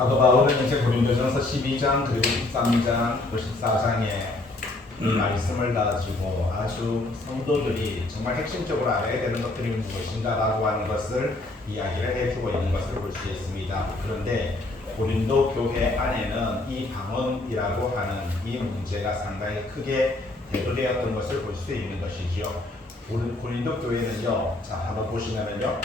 사도 바울은 이제 고린도전서 12장 그리고 13장 또 14장에 이 말씀을 가지고 아주 성도들이 정말 핵심적으로 알아야 되는 것들이 무엇인가 라고 하는 것을 이야기를 해주고 있는 것을 볼 수 있습니다. 그런데 고린도 교회 안에는 이 방언이라고 하는 이 문제가 상당히 크게 대두되었던 것을 볼 수 있는 것이지요. 고린도 교회는요, 자 한번 보시면은요,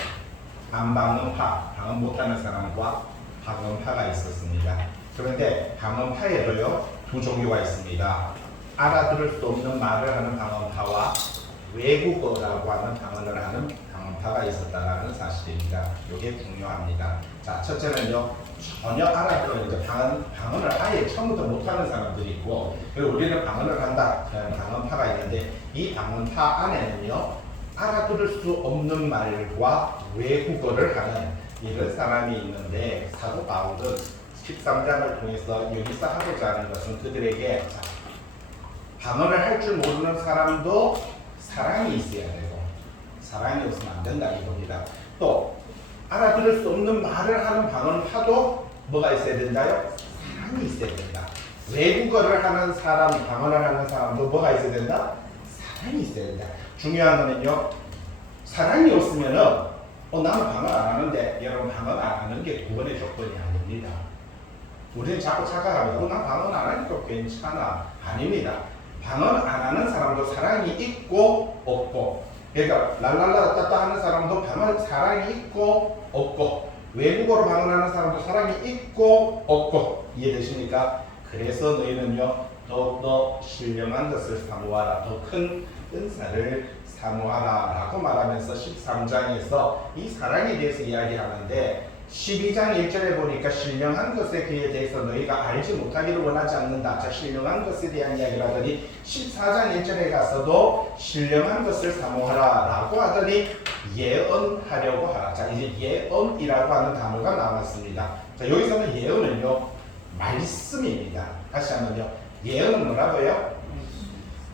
안방언파, 방언 못하는 사람과 방언파가 있었습니다. 그런데 방언파에도요 두 종류가 있습니다. 알아들을 수 없는 말을 하는 방언파와 외국어라고 하는 방언을 하는 방언파가 있었다는 사실입니다. 이게 중요합니다. 자, 첫째는요, 전혀 알아들어요. 이제 방언을 아예 처음부터 못하는 사람들이 있고, 그리고 우리는 방언을 한다 하는 방언파가 있는데, 이 방언파 안에는요, 알아들을 수 없는 말과 외국어를 하는 이런 사람이 있는데, 사도 바울은 13장을 통해서 여기서 하고자 하는 것은 그들에게 방언을 할 줄 모르는 사람도 사랑이 있어야 되고 사랑이 없으면 안 된다 이겁니다. 또 알아들을 수 없는 말을 하는 방언파도 뭐가 있어야 된다요? 사랑이 있어야 된다. 외국어를 하는 사람, 방언을 하는 사람도 뭐가 있어야 된다? 사랑이 있어야 된다. 중요한 거는요, 사랑이 없으면은 나는 방언 안 하는데, 여러분 방언 안 하는 게 구원의 조건이 아닙니다. 우리는 자꾸 착각합니다. 난 방언 안 하니까 괜찮아. 아닙니다. 방언 안 하는 사람도 사랑이 있고 없고, 그러니까 랄랄라 따따 하는 사람도 방언 사랑이 있고 없고, 외국어로 방언하는 사람도 사랑이 있고 없고, 이해되십니까? 그래서 너희는요 더욱더 신령한 것을 사모하라, 더 큰 은사를 사모하라 라고 말하면서 13장에서 이 사랑에 대해서 이야기하는데, 12장 1절에 보니까 신령한 것에 대해서 너희가 알지 못하기를 원하지 않는다. 자, 신령한 것에 대한 이야기를 하더니 14장 1절에 가서도 신령한 것을 사모하라 라고 하더니 예언하려고 하라. 자, 이제 예언이라고 하는 단어가 나왔습니다. 자, 여기서는 예언은요 말씀입니다. 다시 한번요, 예언은 뭐라고요?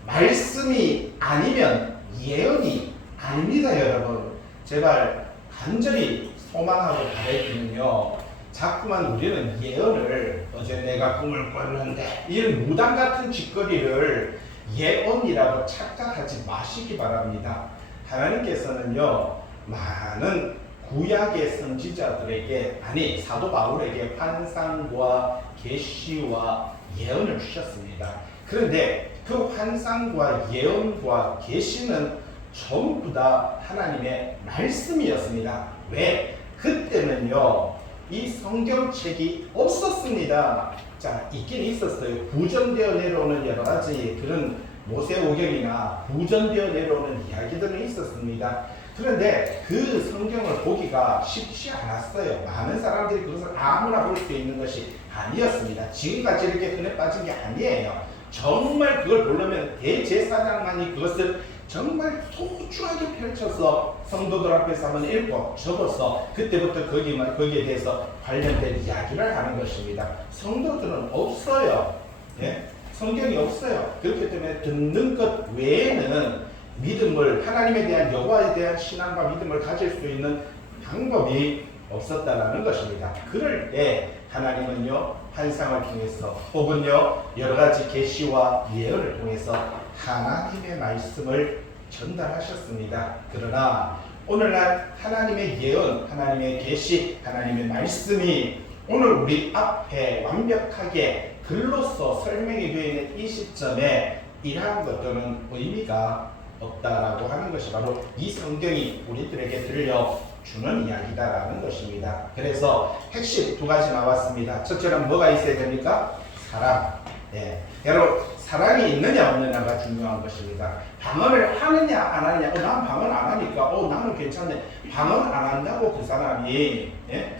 말씀이 아니면 예언이 아닙니다. 여러분, 제발 간절히 소망하고 바라기는요, 자꾸만 우리는 예언을 어제 내가 꿈을 꿨는데 이런 무당 같은 짓거리를 예언이라고 착각하지 마시기 바랍니다. 하나님께서는요 많은 구약의 선지자들에게, 아니 사도 바울에게 환상과 계시와 예언을 주셨습니다. 그런데 그 환상과 예언과 계시는 전부 다 하나님의 말씀이었습니다. 왜? 그때는요 이 성경책이 없었습니다. 자, 있긴 있었어요. 구전되어 내려오는 여러 가지 그런 모세오경이나 구전되어 내려오는 이야기들은 있었습니다. 그런데 그 성경을 보기가 쉽지 않았어요. 많은 사람들이 그것을 아무나 볼 수 있는 것이 아니었습니다. 지금까지 이렇게 흔해 빠진 게 아니에요. 정말 그걸 보려면 대제사장만이 그것을 정말 소중하게 펼쳐서 성도들 앞에서 한번 읽고 적어서 그때부터 거기에 대해서 관련된 이야기를 하는 것입니다. 성도들은 없어요. 예? 성경이 없어요. 그렇기 때문에 듣는 것 외에는 믿음을, 하나님에 대한, 여호와에 대한 신앙과 믿음을 가질 수 있는 방법이 없었다라는 것입니다. 그럴 때 하나님은요 환상을 통해서 혹은요 여러 가지 계시와 예언을 통해서 하나님의 말씀을 전달하셨습니다. 그러나 오늘날 하나님의 예언, 하나님의 계시, 하나님의 말씀이 오늘 우리 앞에 완벽하게 글로서 설명이 되어 있는 이 시점에 이러한 것들은 의미가 없다라고 하는 것이 바로 이 성경이 우리들에게 들려주는 이야기다라는 것입니다. 그래서 핵심 두 가지 나왔습니다. 첫째는 뭐가 있어야 됩니까? 사랑. 네. 여러분, 사랑이 있느냐 없느냐가 중요한 것입니다. 방언을 하느냐 안 하느냐, 난 방언 안 하니까 나는 괜찮네. 방언 안 한다고 그 사람이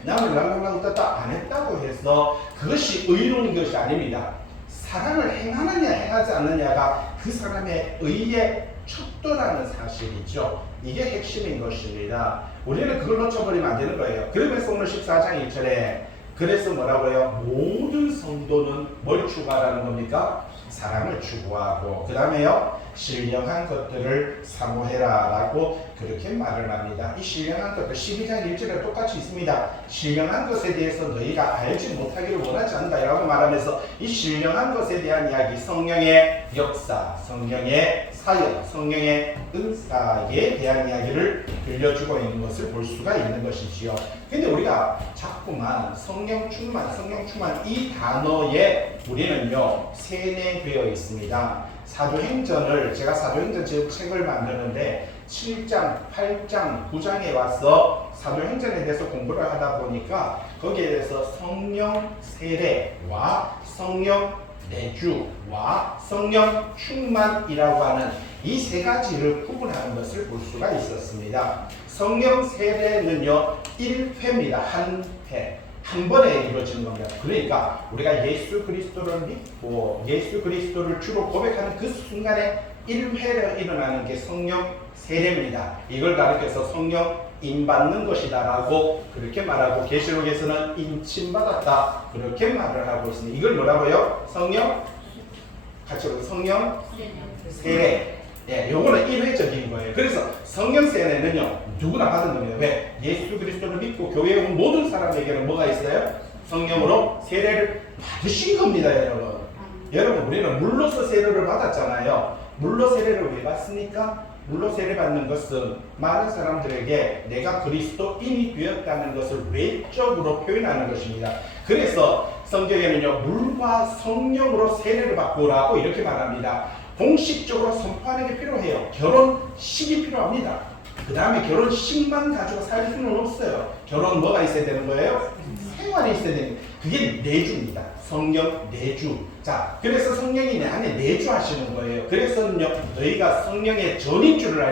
나는 랄랄라 따따 안 했다고 해서 그것이 의로운 것이 아닙니다. 사랑을 행하느냐 행하지 않느냐가 그 사람의 의의 척도라는 사실이죠. 이게 핵심인 것입니다. 우리는 그걸 놓쳐버리면 안 되는 거예요. 그러면서 오늘 14장 1절에 그래서 뭐라고요? 모든 성도는 뭘 추구하라는 겁니까? 사랑을 추구하고, 그 다음에요 신령한 것들을 사모해라 라고 그렇게 말을 합니다. 이 신령한 것도 12장 1절에 똑같이 있습니다. 신령한 것에 대해서 너희가 알지 못하기를 원하지 않는다라고 말하면서 이 신령한 것에 대한 이야기, 성령의 역사, 성령의 사역, 성령의 은사에 대한 이야기를 들려주고 있는 것을 볼 수가 있는 것이지요. 근데 우리가 자꾸만 성령 충만 이 단어에 우리는요 세뇌되어 있습니다. 사도행전을 제가 사도행전 제 책을 만드는데 7장, 8장, 9장에 와서 사도행전에 대해서 공부를 하다 보니까 거기에 대해서 성령 세례와 성령 내주와 성령 충만이라고 하는 이 세 가지를 구분하는 것을 볼 수가 있었습니다. 성령 세례는요 1회입니다. 한 회. 한 번에 이루어지는 겁니다. 그러니까 우리가 예수 그리스도를 믿고 예수 그리스도를 주로 고백하는 그 순간에 1회를 일어나는 게 성령 세례입니다. 이걸 가르쳐서 성령 인받는 것이다 라고 그렇게 말하고 계시록에서는 인침받았다 그렇게 말을 하고 있습니다. 이걸 뭐라고요? 성령 같이 보세요. 성령 세례. 예, 요거는 1회적인 거예요. 그래서 성령 세례는요 누구나 받은 겁니다. 왜? 예수 그리스도를 믿고 교회에 온 모든 사람에게는 뭐가 있어요? 성령으로 세례를 받으신 겁니다, 여러분. 여러분 우리는 물로서 세례를 받았잖아요. 물로 세례를 왜 받습니까? 물로 세례 받는 것은 많은 사람들에게 내가 그리스도인이 되었다는 것을 외적으로 표현하는 것입니다. 그래서 성경에는요 물과 성령으로 세례를 받고라고 이렇게 말합니다. 공식적으로 선포하는 게 필요해요. 결혼식이 필요합니다. 그 다음에 결혼식만 가지고 살 수는 없어요. 결혼 뭐가 있어야 되는 거예요? 생활이 있어야 되는 거예요. 그게 내주입니다. 성령 내주. 자, 그래서 성령이 내 안에 내주하시는 거예요. 그래서는요, 너희가 성령의 전인 줄을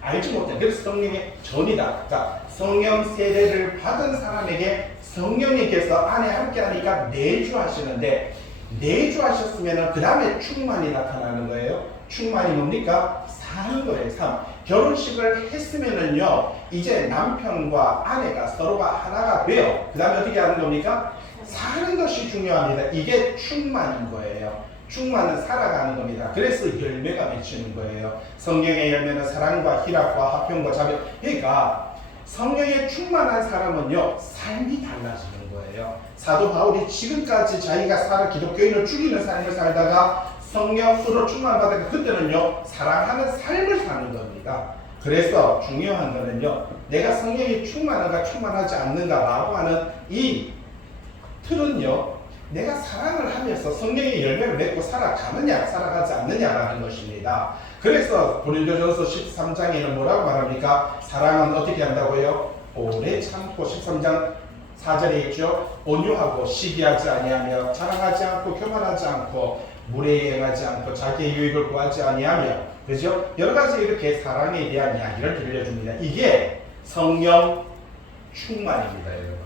알지 못해. 그래서 성령의 전이다. 자, 성령 세례를 받은 사람에게 성령님께서 안에 함께 하니까 내주하시는데, 내주하셨으면 그 다음에 충만이 나타나는 거예요. 충만이 뭡니까? 사는 거예요. 삶. 결혼식을 했으면은요, 이제 남편과 아내가 서로가 하나가 돼요. 그 다음에 어떻게 하는 겁니까? 사는 것이 중요합니다. 이게 충만인 거예요. 충만은 살아가는 겁니다. 그래서 열매가 맺히는 거예요. 성경의 열매는 사랑과 희락과 화평과 자비. 그러니까 성령에 충만한 사람은요, 삶이 달라지는 거예요. 사도 바울이 지금까지 자기가 기독교인을 죽이는 삶을 살다가 성령으로 충만받으니까 그때는요, 사랑하는 삶을 사는 겁니다. 그래서 중요한 거는요, 내가 성령이 충만한가 충만하지 않는가라고 하는 이 틀은요, 내가 사랑을 하면서 성령의 열매를 맺고 살아가느냐 살아가지 않느냐라는 것입니다. 그래서 고린도전서 13장에는 뭐라고 말합니까? 사랑은 어떻게 한다고요? 오래 참고 13장 4절에 있죠. 온유하고 시기하지 아니하며 자랑하지 않고 교만하지 않고 물에 행하지 않고 자기의 유익을 구하지 아니하며, 그죠? 여러 가지 이렇게 사랑에 대한 이야기를 들려줍니다. 이게 성령 충만입니다, 여러분.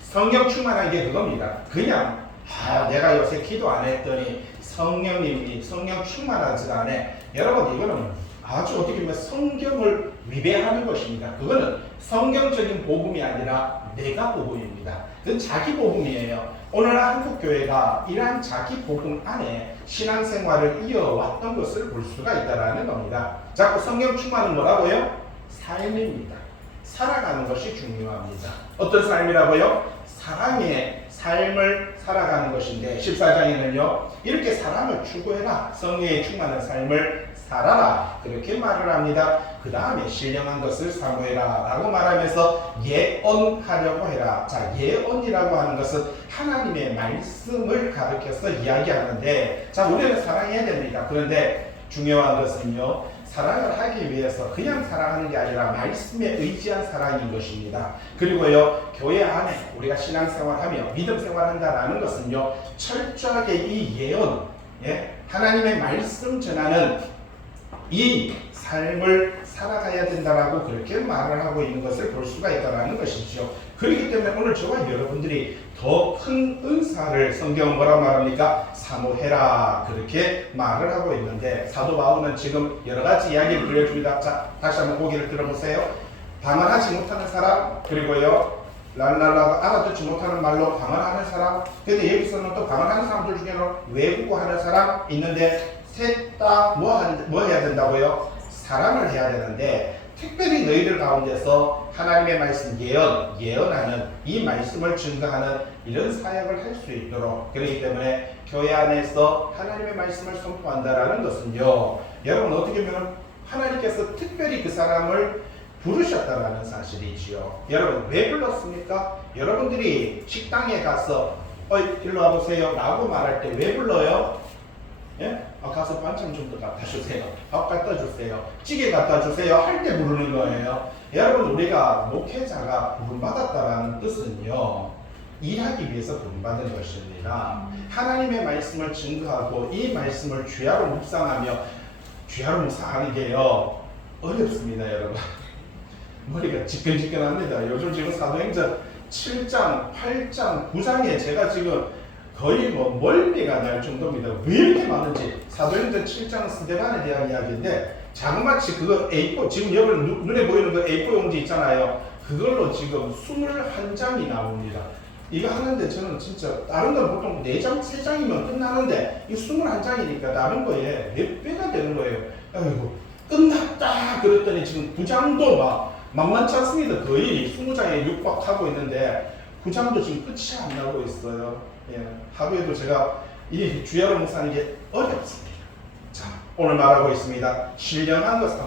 성령 충만한 게 그겁니다. 그냥 내가 요새 기도 안 했더니 성령님이 성령 충만하지 않네. 여러분 이거는 아주 어떻게 보면 성경을 위배하는 것입니다. 그거는 성경적인 복음이 아니라 내가 복음입니다. 그건 자기 복음이에요. 오늘날 한국교회가 이러한 자기 복음 안에 신앙생활을 이어왔던 것을 볼 수가 있다는 겁니다. 자꾸 성령 충만은 뭐라고요? 삶입니다. 살아가는 것이 중요합니다. 어떤 삶이라고요? 사랑의 삶을 살아가는 것인데 14장에는요 이렇게 사랑을 추구해라, 성령에 충만한 삶을 살아라 그렇게 말을 합니다. 그 다음에 신령한 것을 사모해라 라고 말하면서 예언하려고 해라. 자, 예언이라고 하는 것은 하나님의 말씀을 가르쳐서 이야기하는데, 자, 우리는 사랑해야 됩니다. 그런데 중요한 것은요, 사랑을 하기 위해서 그냥 사랑하는 게 아니라 말씀에 의지한 사랑인 것입니다. 그리고요, 교회 안에 우리가 신앙생활하며 믿음생활한다라는 것은요, 철저하게 이 예언, 하나님의 말씀 전하는 이 삶을 살아가야 된다라고 그렇게 말을 하고 있는 것을 볼 수가 있다는 것이죠. 그렇기 때문에 오늘 저와 여러분들이 더 큰 은사를 성경은 뭐라고 말합니까? 사모해라 그렇게 말을 하고 있는데, 사도 바울은 지금 여러 가지 이야기를 들려줍니다. 자, 다시 한번 보기를 들어보세요. 방언하지 못하는 사람, 그리고요 랄랄라 알아듣지 못하는 말로 방언하는 사람. 근데 여기서는 또 방언하는 사람들 중에는 외국어하는 사람 있는데, 셋 다 뭐 해야 된다고요? 사랑을 해야 되는데, 특별히 너희들 가운데서 하나님의 말씀 예언하는 이 말씀을 증거하는 이런 사역을 할 수 있도록. 그렇기 때문에 교회 안에서 하나님의 말씀을 선포한다라는 것은요, 여러분 어떻게 보면 하나님께서 특별히 그 사람을 부르셨다라는 사실이지요. 여러분 왜 불렀습니까? 여러분들이 식당에 가서 일로 와보세요 라고 말할 때 왜 불러요? 예? 가서 반찬 좀 더 갖다 주세요. 밥 갖다 주세요. 찌개 갖다 주세요. 할 때 부르는 거예요. 여러분 우리가 목회자가 부름받았다라는 뜻은요, 일하기 위해서 부름받은 것입니다. 하나님의 말씀을 증거하고 이 말씀을 주야로 묵상하며, 주야로 묵상하는 게요 어렵습니다 여러분. 머리가 지끈지끈합니다. 요즘 지금 사도행전 7장, 8장, 9장에 제가 지금 거의 뭐 멀미가 날 정도입니다. 왜 이렇게 많은지. 사도행전 7장은 스데반에 대한 이야기인데, 자그마치 그거 A4, 지금 여기 눈에 보이는 그 A4 용지 있잖아요. 그걸로 지금 21장이 나옵니다. 이거 하는데 저는 진짜 다른 건 보통 4장, 3장이면 끝나는데 이 21장이니까 다른 거에 몇 배가 되는 거예요. 아이고 끝났다 그랬더니 지금 9장도 막 만만치 않습니다. 거의 20장에 육박하고 있는데 9장도 지금 끝이 안 나고 있어요. 예, 하루에도 제가 이 주야로 묵상하는 게 어렵습니다. 자, 오늘 말하고 있습니다. 신령한 것은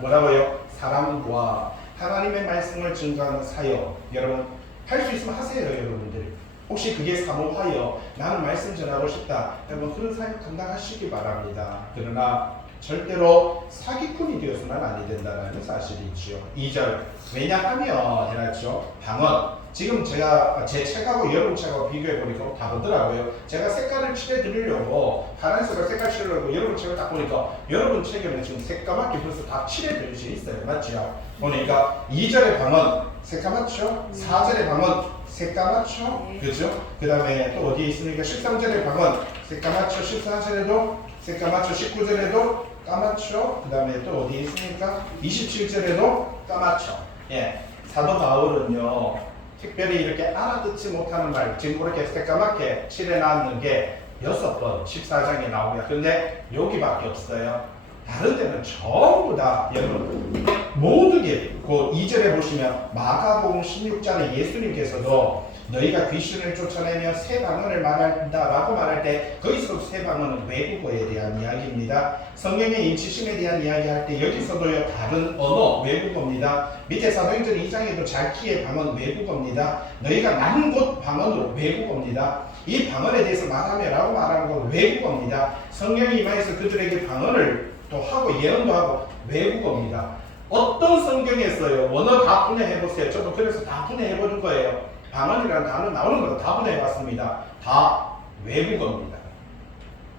뭐라고요? 사람과 하나님의 말씀을 증거하는 사역. 여러분 할 수 있으면 하세요. 여러분들 혹시 그게 사모하여 나는 말씀 전하고 싶다, 여러분 그런 사역 감당하시기 바랍니다. 그러나 절대로 사기꾼이 되어서는 아니 된다는 사실이지요. 2절 왜냐하면 해놨죠. 방언. 지금 제가 제 책하고 여러분 책하고 비교해 보니까 다르더라고요. 제가 색깔을 칠해 드리려고 파란색으로 색깔 칠하려고 여러분 책을 딱 보니까 여러분 책에는 지금 새까맣게 벌써 다 칠해 드릴 수 있어요. 맞죠? 보니까 2절의 방언 새까맣죠? 4절의 방언 새까맣죠? 그죠? 그 다음에 또 어디에 있습니까? 13절의 방언 새까맣죠? 14절에도 새까맣죠? 19절에도 까맣죠? 그 다음에 또 어디에 있습니까? 27절에도 까맣죠? 예, 사도 바울은요 특별히 이렇게 알아듣지 못하는 말 지금 그렇게 새까맣게 칠해놨는 게 6번 14장에 나옵니다. 그런데 여기밖에 없어요. 다른 데는 전부 다 여러분 모두게 그 2절에 보시면 마가복음 16장에 예수님께서도 너희가 귀신을 쫓아내며 새 방언을 말한다라고 말할 때 거기서 새 방언은 외국어에 대한 이야기입니다. 성경의 인치심에 대한 이야기할 때 여기서도요 다른 언어 외국어입니다. 밑에 사도행전 2장에도 잘키의 방언 외국어입니다. 너희가 난 곳 방언으로 외국어입니다. 이 방언에 대해서 말하며 라고 말하는 건 외국어입니다. 성령이 임하여서 그들에게 방언을 또 하고 예언도 하고 외국어입니다. 어떤 성경에서요 원어 다 분해해보세요. 저도 그래서 다 분해해보는 거예요. 방언이라는 단어 나오는 거 다 분해해봤습니다. 다 외국어입니다.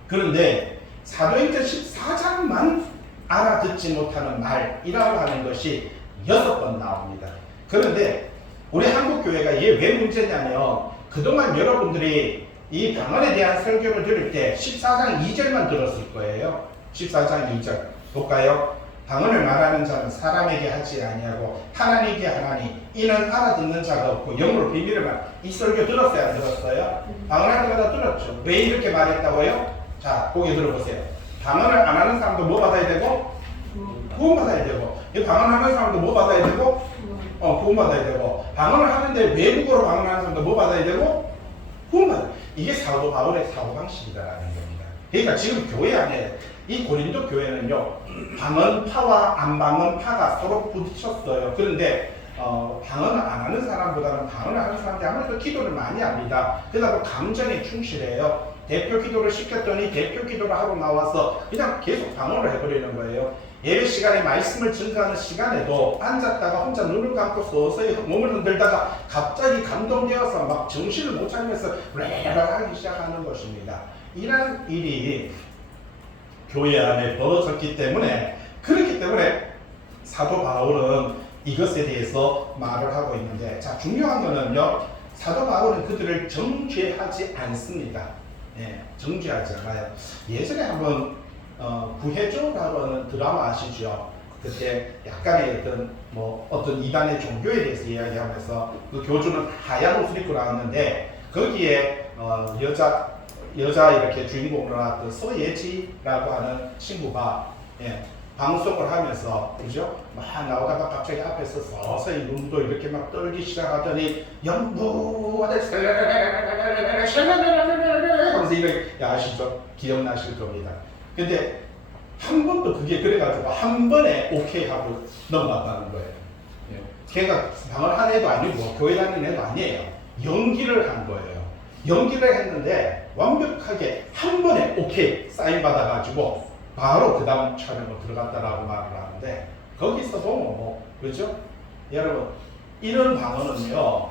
그런데 사도행전 14장만 알아듣지 못하는 말이라고 하는 것이 6번 나옵니다. 그런데 우리 한국교회가 이게 왜 문제냐면 그동안 여러분들이 이 방언에 대한 설교를 들을 때 14장 2절만 들었을 거예요. 14장 2절 볼까요? 방언을 말하는 자는 사람에게 하지 아니하고 하나님께 하나니 이는 알아듣는 자가 없고 영으로 비밀을 말. 이 설교 들었어요? 안 들었어요? 방언할 때마다 들었죠. 왜 이렇게 말했다고요? 자, 거기 들어보세요. 방언을 안 하는 사람도 뭐 받아야 되고? 구원 받아야 되고. 이 방언하는 사람도 뭐 받아야 되고? 구원 받아야 되고. 방언을 하는데 외국어로 방언하는 사람도 뭐 받아야 되고? 구원 받아야 되고. 이게 사도 바울의 사고방식이다라는 겁니다. 그러니까 지금 교회 안에 이 고린도 교회는요 방언파와 안방언파가 서로 부딪혔어요. 그런데 방언을 안 하는 사람보다는 방언을 하는 사람들이 아무래도 기도를 많이 합니다. 그러다 보면 감정에 충실해요. 대표 기도를 시켰더니 대표 기도를 하고 나와서 그냥 계속 방언을 해버리는 거예요. 예배 시간에 말씀을 증거하는 시간에도 앉았다가 혼자 눈을 감고 서서히 몸을 흔들다가 갑자기 감동되어서 막 정신을 못 차리면서 하기 시작하는 것입니다. 이런 일이 교회 안에 벌어졌기 때문에 그렇기 때문에 사도 바울은 이것에 대해서 말을 하고 있는데, 자 중요한 거는요 사도 바울은 그들을 정죄하지 않습니다. 예, 정죄하지 않아요. 예전에 한번 구해줘라고 하는 드라마 아시죠? 그때 약간의 어떤 이단의 종교에 대해서 이야기하면서 그 교주는 하얀 옷을 입고 나왔는데 거기에 여자 이렇게 주인공으로 나왔던 서예지라고 하는 친구가 방송을 하면서 그죠? 막 나오다가 갑자기 앞에서 서서히 눈도 이렇게 막 떨기 시작하더니 영부하면서 이렇게 아시죠? 기억나실 겁니다. 근데 한 번도 그게 그래가지고 한 번에 오케이 하고 넘어갔다는 거예요. 걔가 방을 한 애도 아니고 교회 다니는 애도 아니에요. 연기를 한 거예요. 연기를 했는데 완벽하게 한 번에 오케이 사인 받아가지고 바로 그 다음 촬영으로 들어갔다라고 말을 하는데 거기서 보면 뭐 그렇죠? 여러분 이런 방언은요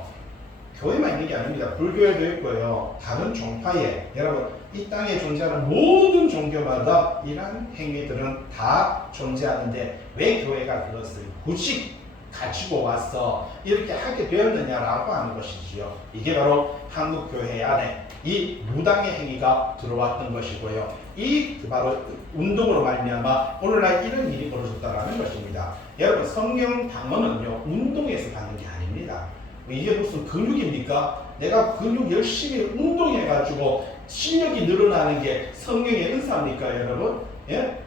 교회만 있는 게 아닙니다. 불교에도 있고요. 다른 종파에 여러분 이 땅에 존재하는 모든 종교마다 이러한 행위들은 다 존재하는데 왜 교회가 그것을 굳이 가지고 와서 이렇게 하게 되었느냐라고 하는 것이지요. 이게 바로 한국교회 안에 이 무당의 행위가 들어왔던 것이고요. 이 바로 운동으로 말미암아 오늘날 이런 일이 벌어졌다라는 것입니다. 여러분 성경 방언은요 운동에서 받는 게 아닙니다. 이게 무슨 근육입니까? 내가 근육 열심히 운동해가지고 실력이 늘어나는 게 성령의 은사입니까, 여러분? 예?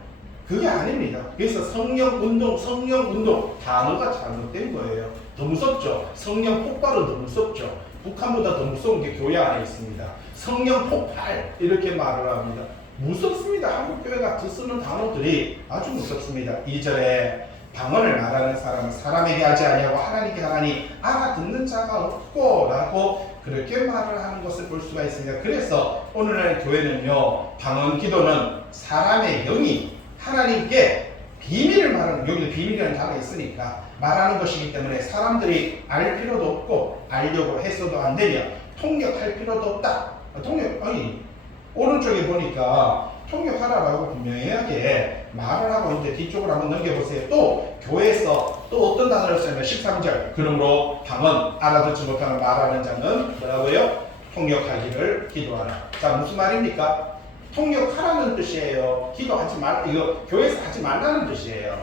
그게 아닙니다. 그래서 성령 운동 단어가 잘못된 거예요. 더 무섭죠? 성령 폭발은 더 무섭죠? 북한보다 더 무서운 게 교회 안에 있습니다. 성령 폭발 이렇게 말을 합니다. 무섭습니다. 한국교회가 쓰는 단어들이 아주 무섭습니다. 2절에 방언을 말하는 사람은 사람에게 하지 아니하고 하나님께 하나니 알아듣는 자가 없고 라고 그렇게 말을 하는 것을 볼 수가 있습니다. 그래서 오늘날 교회는요 방언 기도는 사람의 영이 하나님께 비밀을 말하는, 여기도 비밀이라는 단어가 있으니까 말하는 것이기 때문에 사람들이 알 필요도 없고 알려고 했어도 안 되며 통역할 필요도 없다. 오른쪽에 보니까 통역하라라고 분명하게 말을 하고 있는데 뒤쪽으로 한번 넘겨보세요. 또 교회에서 또 어떤 단어를 쓰냐면 13절 그러므로 방언 알아듣지 못하는 말하는 자는 뭐라고요? 통역하기를 기도하라. 자 무슨 말입니까? 통역하라는 뜻이에요. 기도하지 말, 이거 교회에서 하지 말라는 뜻이에요.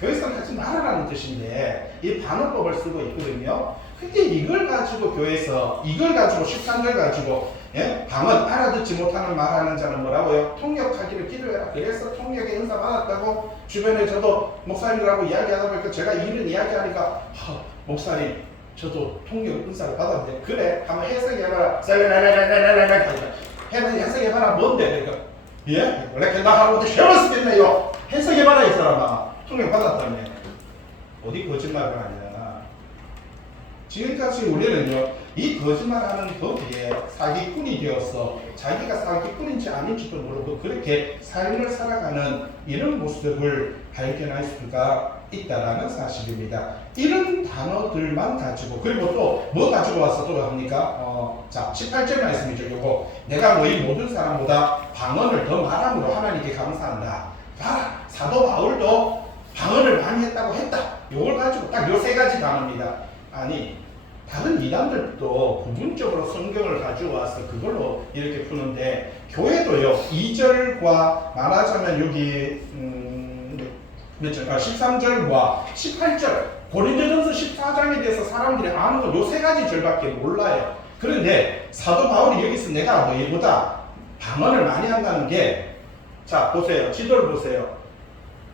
교회에서는 하지 말라는 뜻인데 이 반어법을 쓰고 있거든요. 근데 이걸 가지고 교회에서 이걸 가지고 13절 가지고 방언 알아듣지 못하는 말하는 자는 뭐라고요? 통역하기를 기도해라. 그래서 통역의 은사 받았다고 주변에 저도 목사님들하고 이야기하다 보니까 제가 이런 이야기하니까 목사님 저도 통역 은사를 받았는데 그래 한번 해석해봐라. 해석해봐라 뭔데? 그러니까 예? 원래 나 하루부터 시험을 쓰겠네요. 해석해봐라 이 사람아. 통역 받았다며. 어디 거짓말을 하냐. 지금까지 우리는요 이 거짓말하는 거기에 사기꾼이 되어서 자기가 사기꾼인지 아닌지도 모르고 그렇게 삶을 살아가는 이런 모습을 발견할 수가 있다라는 사실입니다. 이런 단어들만 가지고 그리고 또 뭐 가지고 와서 또 합니까? 자 18절 말씀이죠. 요거 내가 너희 모든 사람보다 방언을 더 말함으로 하나님께 감사한다. 봐라 사도 바울도 방언을 많이 했다고 했다. 요걸 가지고 딱 요 세 가지 단어입니다. 아니 다른 이단들도 부분적으로 성경을 가지고 와서 그걸로 이렇게 푸는데 교회도요 2절과 말하자면 여기 13절과 18절 고린도전서 14장에 대해서 사람들이 아는 건 요 세 가지 절밖에 몰라요. 그런데 사도 바울이 여기서 내가 너희보다 방언을 많이 한다는 게 자 보세요. 지도를 보세요.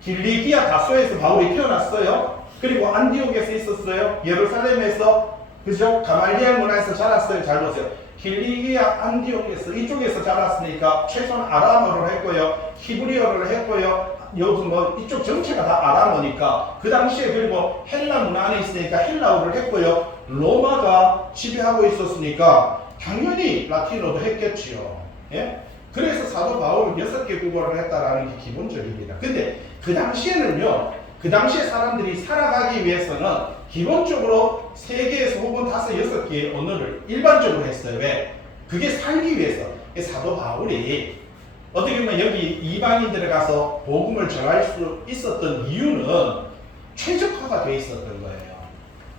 길리기아 다소에서 바울이 태어났어요. 그리고 안디옥에서 있었어요. 예루살렘에서 그죠? 가말리엘 문화에서 자랐어요. 잘 보세요. 길리기아 안디옥에서 이쪽에서 자랐으니까 최소한 아람어를 했고요. 히브리어를 했고요. 여기 뭐 이쪽 전체가 다 아람어니까 그 당시에 그리고 헬라 문화 안에 있으니까 헬라어를 했고요. 로마가 지배하고 있었으니까 당연히 라틴어도 했겠지요. 예? 그래서 사도 바울 6개 국어를 했다라는 게 기본적입니다. 근데 그 당시에는요. 그 당시에 사람들이 살아가기 위해서는 기본적으로 3개에서 혹은 5, 6개의 언어를 일반적으로 했어요. 왜? 그게 살기 위해서. 사도 바울이 어떻게 보면 여기 이방인들에 가서 복음을 전할 수 있었던 이유는 최적화가 되어 있었던 거예요.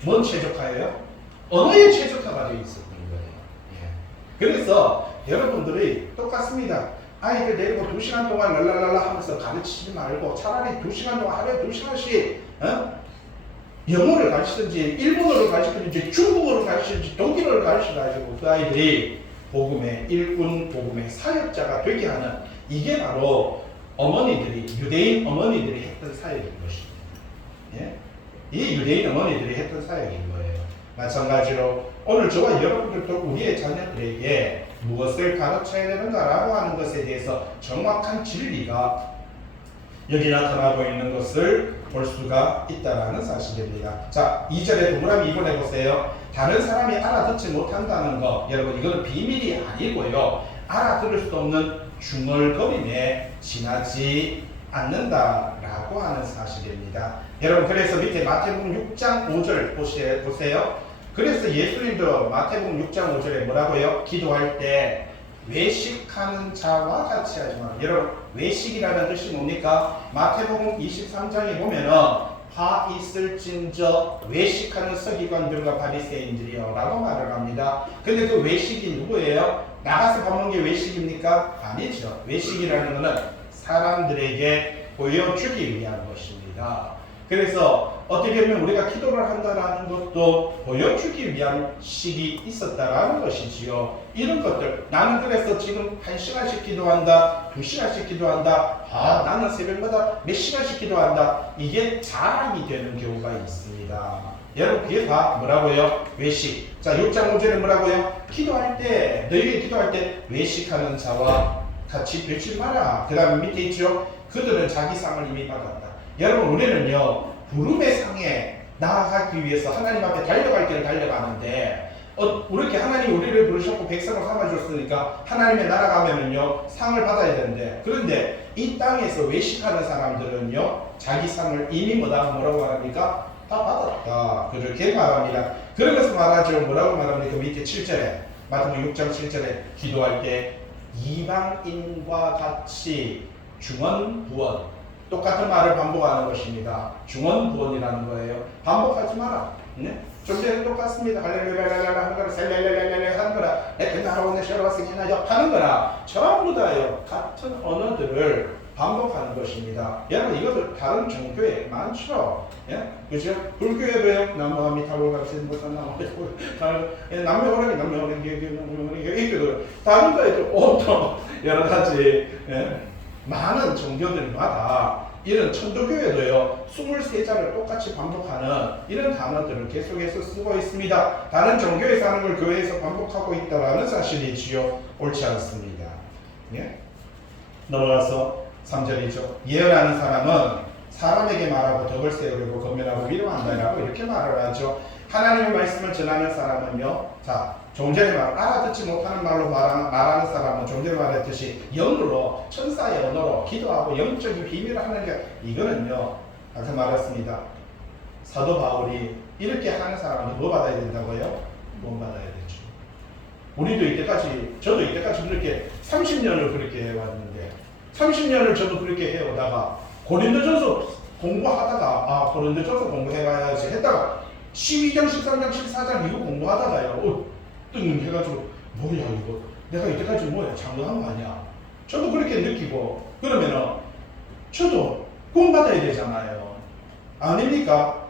뭔 최적화예요? 언어에 최적화가 되어 있었던 거예요. 예. 그래서 여러분들이 똑같습니다. 아이들 데리고 2시간 동안 랄랄랄라 하면서 가르치지 말고 차라리 2시간 동안 하루에 2시간씩 영어를 가르치든지 일본어를 가르치든지 중국어를 가르치든지 독일어를 가르쳐가지고 그 아이들이 복음의 일꾼, 복음의 사역자가 되게 하는 이게 바로 어머니들이 유대인 어머니들이 했던 사역인 것입니다. 예? 이 유대인 어머니들이 했던 사역인 거예요. 마찬가지로 오늘 저와 여러분들도 우리의 자녀들에게 무엇을 가르쳐야 되는가라고 하는 것에 대해서 정확한 진리가 여기 나타나고 있는 것을 볼 수가 있다는 사실입니다. 자, 2절에 동그라미 2번 해보세요. 다른 사람이 알아듣지 못한다는 것, 여러분 이거는 비밀이 아니고요. 알아들을 수 없는 중얼거림에 지나지 않는다라고 하는 사실입니다. 여러분 그래서 밑에 마태복음 6장 5절 보세요. 그래서 예수님도 마태복음 6장 5절에 뭐라고요? 기도할 때 외식하는 자와 같이 하지 마라. 여러분 외식이라는 뜻이 뭡니까? 마태복음 23장에 보면은 화 있을진저 외식하는 서기관들과 바리새인들이요 라고 말을 합니다. 근데 그 외식이 누구예요? 나가서 밥 먹는 게 외식입니까? 아니죠. 외식이라는 것은 사람들에게 보여주기 위한 것입니다. 그래서 어떻게 보면 우리가 기도를 한다라는 것도 보여주기 위한 식이 있었다라는 것이지요. 이런 것들, 나는 그래서 지금 1시간씩 기도한다, 2시간씩 기도한다, 나는 새벽마다 몇 시간씩 기도한다, 이게 자랑이 되는 경우가 있습니다. 여러분 그게 다 뭐라고요? 외식. 자, 6장 5절에 뭐라고요? 기도할 때, 너희가 기도할 때 외식하는 자와 같이 되지 마라. 그 다음에 밑에 있죠? 그들은 자기 상을 이미 받았다. 여러분 우리는요 부름의 상에 나아가기 위해서 하나님 앞에 달려갈 길을 달려가는데 이렇게 하나님 우리를 부르셨고 백성을 삼아줬으니까 하나님의 나라 가면은요 상을 받아야 되는데, 그런데 이 땅에서 외식하는 사람들은요 자기 상을 이미 뭐라고 말합니까? 다 받았다 그렇게 말합니다. 그러면서 말하죠. 뭐라고 말합니까? 밑에 7절에 마태복음 6장 7절에 기도할 때 이방인과 같이 중언부언, 똑같은 말을 반복하는 것입니다. 중언부언이라는 거예요. 반복하지 마라. 네? 좀 전에 똑같습니다. 할렐루야 하는 거라, 셀렐렐렐렐 하는 거라, 내 나라고 내 셔러 왔으니나 하는 거라, 전부 다요 같은 언어들을 반복하는 것입니다. 여러분 이것도 다른 종교에 많죠. 예? 그죠? 불교에도요 남무아미 타불갑신 무슨 남묘호랑이 이렇게도 다른 거에도 또 여러 가지 많은 종교들마다 이런 천도교에도요 23자를 똑같이 반복하는 이런 단어들을 계속해서 쓰고 있습니다. 다른 종교에서 하는 걸 교회에서 반복하고 있다는 사실이지요. 옳지 않습니다. 예? 넘어가서 3절이죠. 예언하는 사람은 사람에게 말하고 덕을 세우려고 건면하고 위로한다라고 이렇게 말을 하죠. 하나님의 말씀을 전하는 사람은요, 자, 좀 전에 알아듣지 못하는 말로 말하는 사람은 좀 전에 말했듯이 영으로, 천사의 언어로 기도하고 영적인 비밀을 하는 게, 이거는요 아까 말했습니다. 사도 바울이 이렇게 하는 사람은 뭐 받아야 된다고요? 돈 받아야 되죠. 우리도 이때까지, 저도 이때까지 그렇게 30년을 그렇게 해왔는데 30년을 저도 그렇게 해오다가 고린도전서 공부하다가 고린도전서 공부해봐야지 했다가 12장, 13장, 14장 이거 공부하다가요 뜨는 해가지고 뭐야 이거 내가 이때까지 뭐야 장난한 거 아니야. 저도 그렇게 느끼고 그러면은 저도 구원받아야 되잖아요. 아닙니까?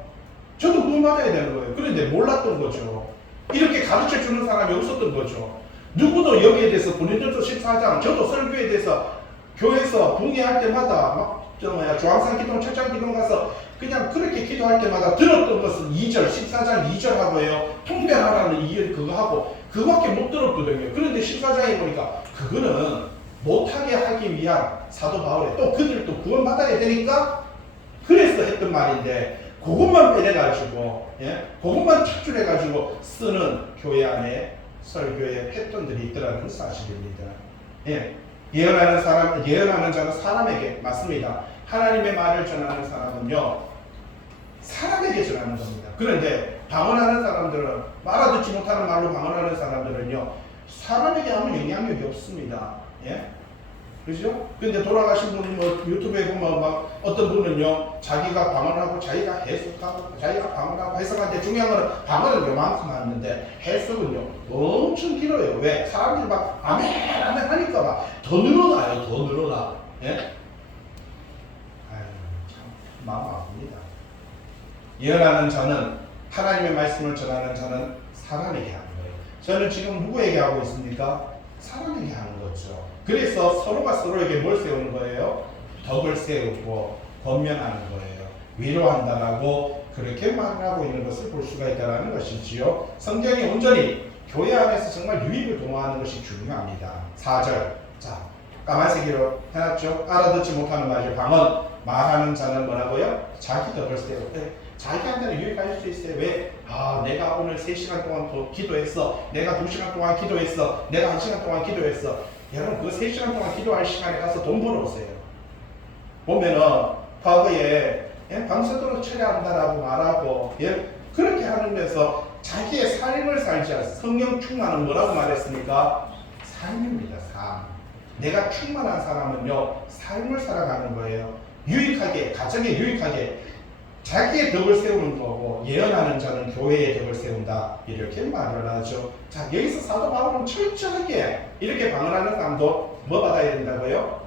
저도 구원받아야 되는 거예요. 그런데 몰랐던 거죠. 이렇게 가르쳐주는 사람이 없었던 거죠. 누구도 여기에 대해서 고린도전서 14장, 저도 설교에 대해서 교회에서 붕괴할 때마다 막 주황상 기동, 철장 기동 가서 그냥 그렇게 기도할 때마다 들었던 것은 2절, 14장 2절 하고요. 통배하라는 2절 그거 하고 그거밖에 못 들었거든요. 그런데 14장에 보니까 그거는 못하게 하기 위한 사도 바울의 또 그들도 구원받아야 되니까 그래서 했던 말인데 그것만 빼내가지고 그것만 착출해가지고 쓰는 교회 안에 설교의 패턴들이 있더라는 사실입니다. 예언하는 자는 사람에게, 맞습니다. 하나님의 말을 전하는 사람은요 사람에게 전하는 겁니다. 그런데 방언하는 사람들은, 알아듣지 못하는 말로 방언하는 사람들은요 사람에게 아무 영향력이 없습니다. 그죠? 근데 돌아가신 분이 뭐 유튜브에 보면 막 어떤 분은요 자기가 방언하고 자기가 해석하고 자기가 방언하고 해석하는데 중요한 거는 방언은 요만큼 하는데 해석은요 엄청 길어요. 왜? 사람들이 막 아멘 아멘 하니까 막 더 늘어나요. 더 늘어나. 아유 참 마음 아픕니다. 예언하는 자는, 하나님의 말씀을 전하는 자는 사람에게 하는 거예요. 저는 지금 누구에게 하고 있습니까? 사람에게 하는 거죠. 그래서 서로가 서로에게 뭘 세우는 거예요? 덕을 세우고 권면하는 거예요. 위로한다라고 그렇게 말하고 있는 것을 볼 수가 있다는 것이지요. 성경이 온전히 교회 안에서 정말 유익을 도모하는 것이 중요합니다. 4절. 자, 까만색으로 해놨죠. 알아듣지 못하는 말이 방언. 말하는 자는 뭐라고요? 자기 덕을 세우고. 자기한테는 유익할 수 있어요. 왜? 내가 오늘 3시간 동안 기도했어. 내가 2시간 동안 기도했어. 내가 1시간 동안 기도했어. 여러분, 그 3시간 동안 기도할 시간에 가서 돈 벌어오세요. 보면은, 과거에, 밤새도록 처리한다라고 말하고, 그렇게 하면서 자기의 삶을 살지 않습니다. 성령 충만은 뭐라고 말했습니까? 삶입니다, 삶. 내가 충만한 사람은요, 삶을 살아가는 거예요. 유익하게, 가정에 유익하게, 자기의 덕을 세우는 거고, 예언하는 자는 교회의 덕을 세운다. 이렇게 말을 하죠. 자, 여기서 사도 바울은 철저하게 이렇게 방언하는 사람도 뭐 받아야 된다고요?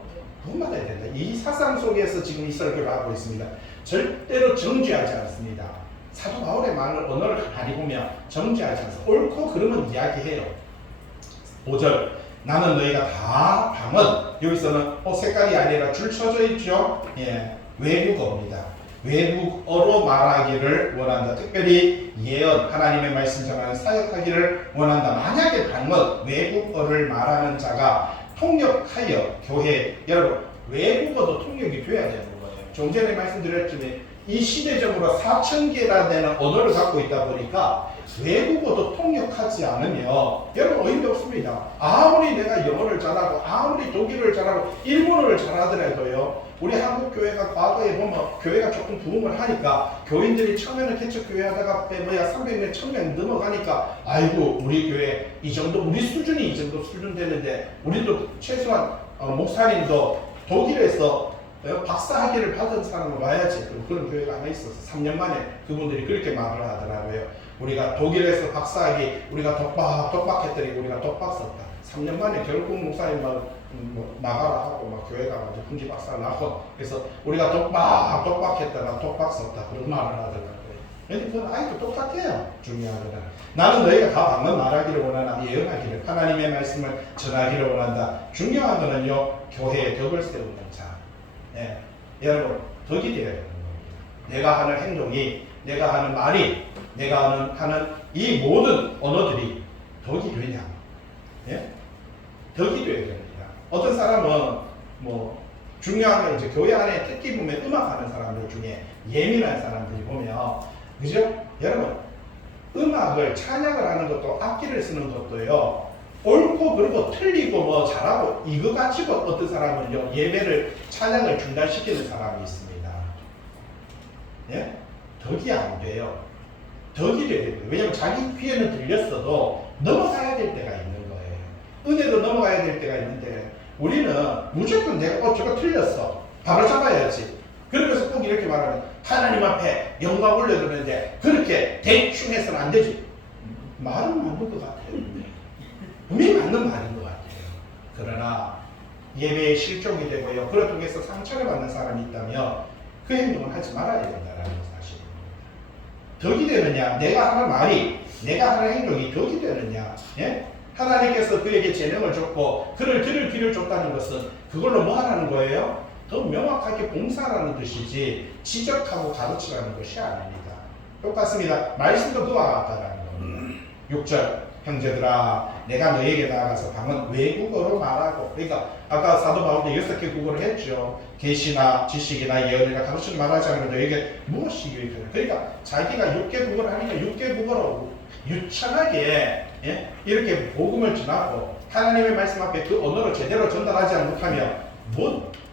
돈 받아야 된다. 이 사상 속에서 지금 이 설교를 하고 있습니다. 절대로 정죄하지 않습니다. 사도 바울의 말을 언어를 많이 보면 정죄하지 않습니다. 옳고 그름은 이야기해요. 5절. 나는 너희가 다 방언. 여기서는 색깔이 아니라 줄 쳐져 있죠. 외국어입니다. 외국어로 말하기를 원한다. 특별히 예언, 하나님의 말씀 전하는 사역하기를 원한다. 만약에 방언, 외국어를 말하는 자가 통역하여 교회, 여러분 외국어도 통역이 돼야 되는 거예요. 좀 전에 말씀드렸지만 이 시대적으로 4,000개나 되는 언어를 갖고 있다 보니까 외국어도 통역하지 않으면 여러분 의미 없습니다. 아무리 내가 영어를 잘하고 아무리 독일어를 잘하고 일본어를 잘하더라도요, 우리 한국 교회가 과거에 보면 교회가 조금 부흥을 하니까 교인들이 처음에는 개척교회 하다가 300명, 1000명 넘어가니까 아이고 우리 교회 이 정도, 우리 수준이 이 정도 수준 되는데 우리도 최소한 목사님도 독일에서 박사학위를 받은 사람은 와야지. 그런 교회가 하나 있어서 3년 만에 그분들이 그렇게 말을 하더라고요. 우리가 독일에서 박사학위 우리가 독박했더니 우리가 독박 썼다. 3년 만에 결국 목사님 나가라 하고 막 교회 가가지고 훈지 박사 나고, 그래서 우리가 독박했다가 독박 썼다 그런 말을 하더라고요. 근데 그건 아이도 똑같아요. 중요한 거는 나는 너희가 다 방언 말하기를 원하나 예언하기를, 하나님의 말씀을 전하기를 원한다. 중요한 거는요, 교회의 덕을 세우는 자. 여러분 덕이 되어야 되는 겁니다. 내가 하는 행동이, 내가 하는 말이, 내가 하는 이 모든 언어들이 덕이 되냐? 덕이 되어야 됩니다. 어떤 사람은 중요한 건 이제 교회 안에 특히 보면 음악하는 사람들 중에 예민한 사람들이 보면, 그죠? 여러분 음악을 찬양을 하는 것도 악기를 쓰는 것도요, 옳고 그르고 틀리고 잘하고 이거 가지고 어떤 사람은요 예배를 찬양을 중단시키는 사람이 있습니다. 덕이 안 돼요. 덕이 돼야 돼요. 왜냐면 자기 귀에는 들렸어도 넘어가야 될 때가 있는 거예요. 은혜도 넘어가야 될 때가 있는데 우리는 무조건 내가 저거 틀렸어 바로 잡아야지. 그러면서 꼭 이렇게 말하는, 하나님 앞에 영광 올려드리는데 그렇게 대충 해서는 안 되지. 말은 맞는 것 같아요. 분명히 맞는 말인 것 같아요. 그러나 예배에 실종이 되고요, 그걸 통해서 상처를 받는 사람이 있다면 그 행동을 하지 말아야 된다는 사실입니다. 덕이 되느냐, 내가 하는 말이, 내가 하는 행동이 덕이 되느냐. 하나님께서 그에게 재능을 줬고 그를 들을 길을 줬다는 것은 그걸로 뭐 하라는 거예요? 더 명확하게 봉사하라는 뜻이지 지적하고 가르치라는 것이 아닙니다. 똑같습니다. 말씀도 그와 같다라는 겁니다. 6절. 형제들아, 내가 너에게 나아가서 방언 외국어로 말하고, 그러니까 아까 사도 바울도 6개 국어를 했죠. 계시나 지식이나 예언이나 가르치는 말하지 않으면 너에게 무엇이 유익하냐. 그러니까 자기가 6개 국어를 하니까 6개 국어로 유창하게 이렇게 복음을 전하고 하나님의 말씀 앞에 그 언어를 제대로 전달하지 못하면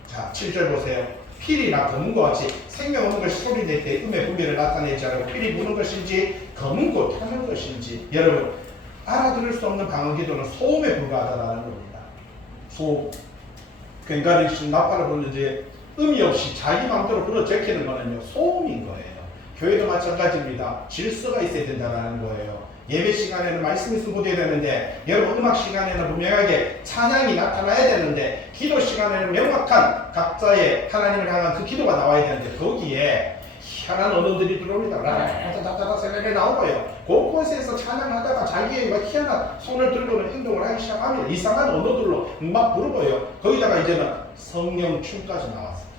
자 7절 보세요. 피리나 검은 것 같이 생명 없는 것이 소리낼 때 음의 분별을 나타내지 않고 피리 부는 것인지 검은 것 타는 것인지, 여러분 알아들을 수 없는 방언 기도는 소음에 불과하다는 겁니다. 소음. 꽹과리 나팔을 부르는지 의미 없이 자기 마음대로 불어 제끼는 거는요 소음인 거예요. 교회도 마찬가지입니다. 질서가 있어야 된다는 거예요. 예배 시간에는 말씀이 승부돼야 되는데, 여러분 음악 시간에는 분명하게 찬양이 나타나야 되는데, 기도 시간에는 명확한 각자의 하나님을 향한 그 기도가 나와야 되는데 거기에 희한한 언어들이 들어옵니다. 라라라라라라 세레레 나오고요. 곳곳에서 찬양하다가 자기의 희한한 손을 들고는 행동을 하기 시작하면 이상한 언어들로 막 부르고요. 거기다가 이제는 성령 춤까지 나왔습니다.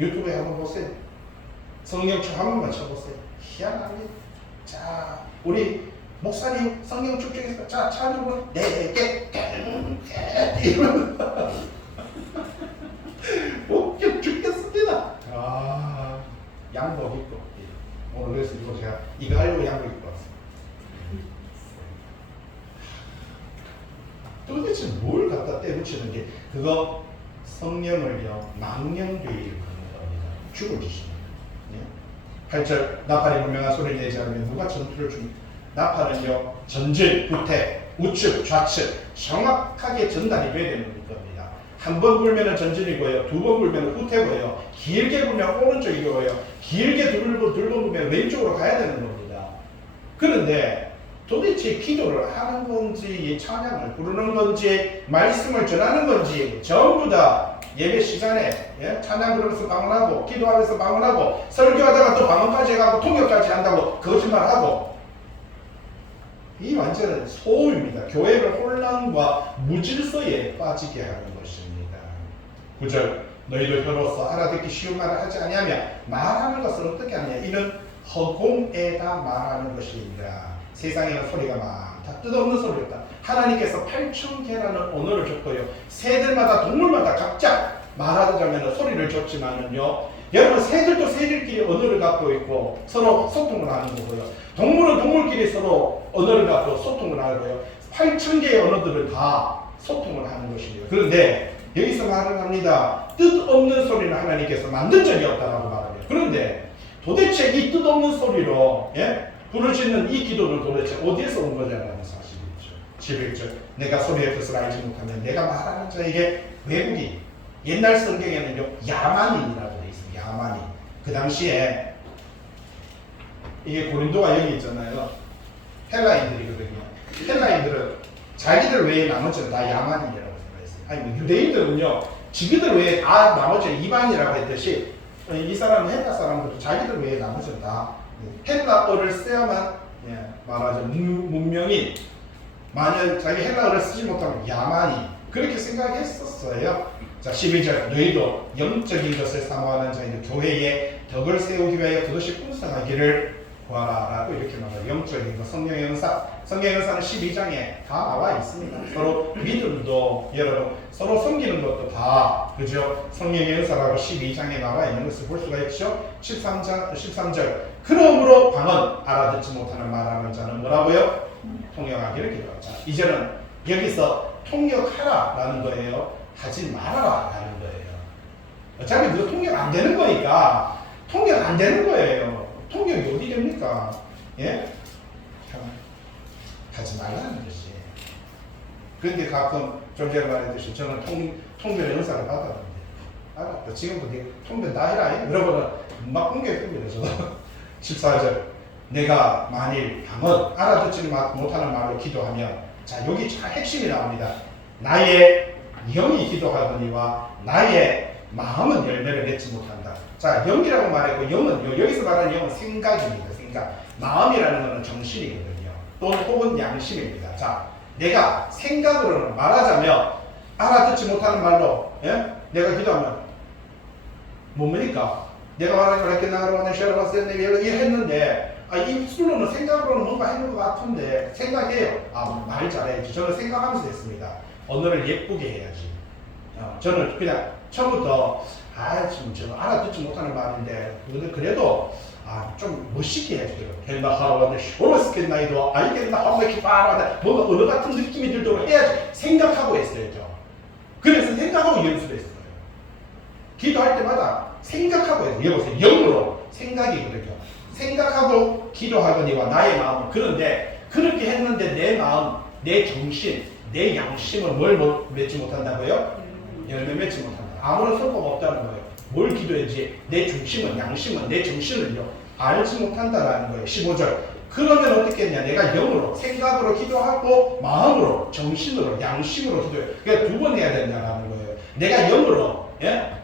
유튜브에 한번 보세요. 성경축 한 번만 쳐보세요. 희한하게. 자, 우리 목사님 성경축 중에서 자, 찬양은 4개 이러면 웃겨 죽겠습니다. 아, 양복 입고 오늘 그래서 이거 제가 이거 하려고 양복 입고 왔어요. 도대체 뭘 갖다 때붙이는 게 그거 성령을요 망령되이 하는 겁니다. 죽을 짓입니다. 예? 8절 나팔이 분명한 소리를 내지 않으면 누가 전투를 줍니까? 나팔은요 전진, 후퇴, 우측, 좌측 정확하게 전달이 돼야 되는 겁니다. 한 번 불면 전진이고요, 두 번 불면 후퇴고요, 길게 불면 오른쪽이고요, 길게 두 번 불면 왼쪽으로 가야 되는 겁니다. 그런데 도대체 기도를 하는 건지 찬양을 부르는 건지 말씀을 전하는 건지 전부 다 예배 시간에 예? 찬양 부르면서 방언하고 기도하면서 방언하고 설교하다가 또 방언까지 해가고 통역까지 한다고 거짓말하고 이 완전한 소음입니다. 교회를 혼란과 무질서에 빠지게 하는 것입니다. 9절 너희도 혀로서 알아듣기 쉬운 말을 하지 아니하며 말하는 것을 어떻게 하냐 이는 허공에다 말하는 것입니다. 세상에는 소리가 많다. 뜻없는 소리였다. 하나님께서 8,000개라는 언어를 줬고요. 새들마다 동물마다 각자 말하자면 소리를 줬지만은요. 여러분 새들도 새들끼리 언어를 갖고 있고 서로 소통을 하는 거고요. 동물은 동물끼리 서로 언어를 갖고 소통을 하고요. 8,000개의 언어들을 다 소통을 하는 것이에요. 그런데 여기서 말을 합니다. 뜻없는 소리는 하나님께서 만든 적이 없다라고 말합니다. 그런데 도대체 이 뜻없는 소리로 예? 부르짖는 이 기도는 도대체 어디에서 온 거냐는 사실이죠. 11절 내가 소리의 뜻을 알지 못하면 내가 말하는 자에게 외국인 옛날 성경에는요 야만인이라고 되어 있어요. 야만인. 그 당시에 이게 고린도가 여기 있잖아요. 헬라인들이거든요. 헬라인들은 자기들 외에 나머지는 다 야만인이라고 생각했어요. 아니 뭐 유대인들은요 지기들 외에 다 나머지는 이방이라고 했듯이 이 사람은 헬라 사람들도 자기들 외에 나머지는 다 헬라어를 써야만 말하자면 문명인 만약 자기 헬라어를 쓰지 못하면 야만인 그렇게 생각했었어요. 자 12절 너희도 영적인 것을 사모하는 자인 교회에 덕을 세우기 위하여 그것이 풍성하기를 구하라라고 이렇게 말해요. 영적인 것 성령의 은사 성령의 은사는 12장에 다 나와 있습니다. 서로 믿음도 여러분 서로 섬기는 것도 다 그죠? 성령의 은사라고 12장에 나와 있는 것을 볼 수가 있죠. 13절 그러므로 방언 알아듣지 못하는 말하는 자는 뭐라고요? 통역하기를 기도하라. 자 이제는 여기서 통역하라라는 거예요. 하지 말아라라는 거예요. 어차피 그거 통역 안 되는 거니까 통역 안 되는 거예요. 통역이 어디 됩니까? 예? 하지 말라는 것이. 그런데 가끔 좀 전에 말했듯이 저는 통변의 은사를 받았는데 알았다. 지금도 통변 다 해라. 그러고는 막 공격합니다. 저도. 14절 내가 만일 방언 알아듣지 못하는 말로 기도하면 자 여기 핵심이 나옵니다. 나의 영이 기도하거니와 나의 마음은 열매를 맺지 못한다. 자 영이라고 말했고 영은 여기서 말하는 영은 생각입니다. 생각. 마음이라는 것은 정신이거든요. 또는 혹은 양심입니다. 자 내가 생각으로는 말하자면 알아듣지 못하는 말로 예? 내가 기도하면 뭡니까? 내가 말하는 걸 했겠나 하는 시험을 봤을 때 이렇게 했는데 입술로는 생각으로는 뭔가 했는 것 같은데 생각해요. 말 잘해야지. 저는 생각하면서 했습니다. 언어를 예쁘게 해야지. 저는 그냥 처음부터 지금 저 알아듣지 못하는 말인데 그래도 좀 멋있게 해야지. 헨나 하라는데 쇼로스켓나이도 알겠나 하면 바라다 뭔가 언어 같은 느낌이 들도록 해야지 생각하고 했어야죠. 그래서 생각하고 연습했어요. 기도할 때마다 생각하고 해서 여보세요. 영으로 생각이거든요. 생각하고 기도하거니와 나의 마음은 그런데 그렇게 했는데 내 마음, 내 정신, 내 양심은 뭘 맺지 못한다고요? 열매 맺지 못한다. 아무런 성과가 없다는 거예요. 뭘 기도했지? 내 중심은 양심은 내 정신을요 알지 못한다라는 거예요. 15절 그러면 어떻게 했냐? 내가 영으로 생각으로 기도하고 마음으로 정신으로 양심으로 기도해요. 그러니까 2번 해야 된다라는 거예요. 내가 영으로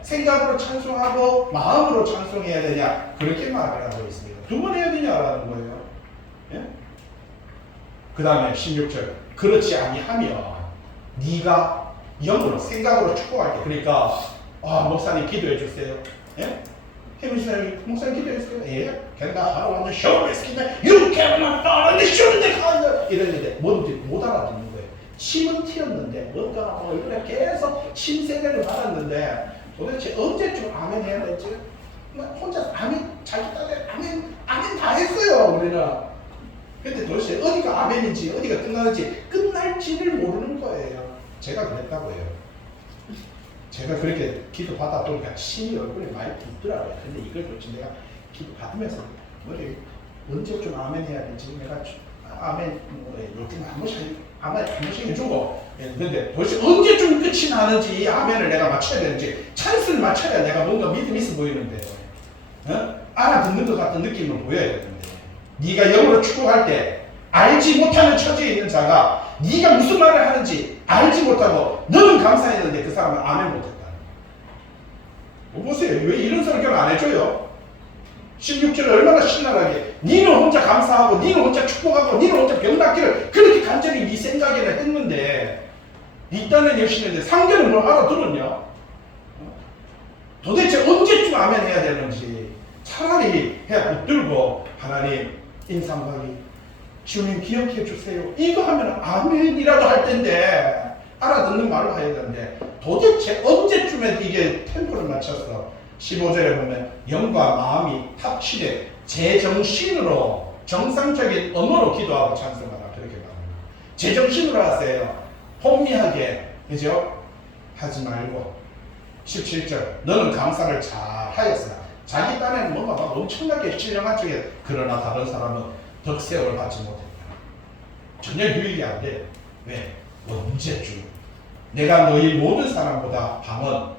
생각으로 찬송하고 마음으로 찬송해야 되냐? 그렇게 말을 하고 있습니다. 2번 해야 되냐라는 거예요. 그 다음에 16절 그렇지 아니하며 네가 영으로 생각으로 축복할게. 그러니까 목사님 기도해 주세요. 혜민 목사님 기도했어요. 예. Can I have one show me skin? You cannot follow the show me skin. 이랬는데 뭔지 못 알아듣는 거예요. 침은 튀었는데 뭔가 얼굴에 계속 침세례를 받았는데 도대체 언제쯤 아멘 해야 될지 혼자 아멘 자기 딸에 아멘 다 했어요 우리는. 근데 도대체 어디가 아멘인지 어디가 끝나는지 끝날지를 모르는 거예요. 제가 그랬다고요. 제가 그렇게 기도 받아 보니까 침이 얼굴에 많이 붓더라고요. 근데 이걸 도대체 내가 기도 받으면서 뭐래 언제쯤 아멘 해야 될지 내가 아멘 요즘 한 번씩 해주고 근데 도대체 언제쯤 끝이 나는지 이 아멘을 내가 맞춰야 되는지 찬스를 맞춰야 내가 뭔가 믿음이 있어 보이는데 알아듣는 것 같은 느낌을 보여야 되는데 네가 영으로 축복할 때 알지 못하는 처지에 있는 자가 네가 무슨 말을 하는지 알지 못하고 너는 감사했는데 그 사람은 아멘 못했다. 보세요. 왜 이런 설교를 안 해줘요? 16절을 얼마나 신랄하게 니는 혼자 감사하고 니는 혼자 축복하고 니는 혼자 병 낫기를 그렇게 간절히 네 생각에는 했는데 네 딴에는 열심히 했는데 상대는 뭘 알아들었냐? 도대체 언제쯤 아멘 해야 되는지 차라리 해 붙들고 하나님 인상하기 주님 기억해 주세요. 이거 하면 아멘이라도 할 텐데 알아듣는 말로 해야 되는데 도대체 언제쯤에 이게 템포를 맞춰서 15절에 보면 영과 마음이 합치되 제정신으로 정상적인 언어로 기도하고 찬송하라 그렇게 말합니다. 제정신으로 하세요. 혼미하게 그죠? 하지 말고 17절 너는 감사를 잘 하였으나 자기 딴에는 뭔가 막 엄청나게 신령한 쪽에 그러나 다른 사람은 덕세월을 받지 못했다. 전혀 유익이 안 돼. 왜? 언제쯤 내가 너희 모든 사람보다 방언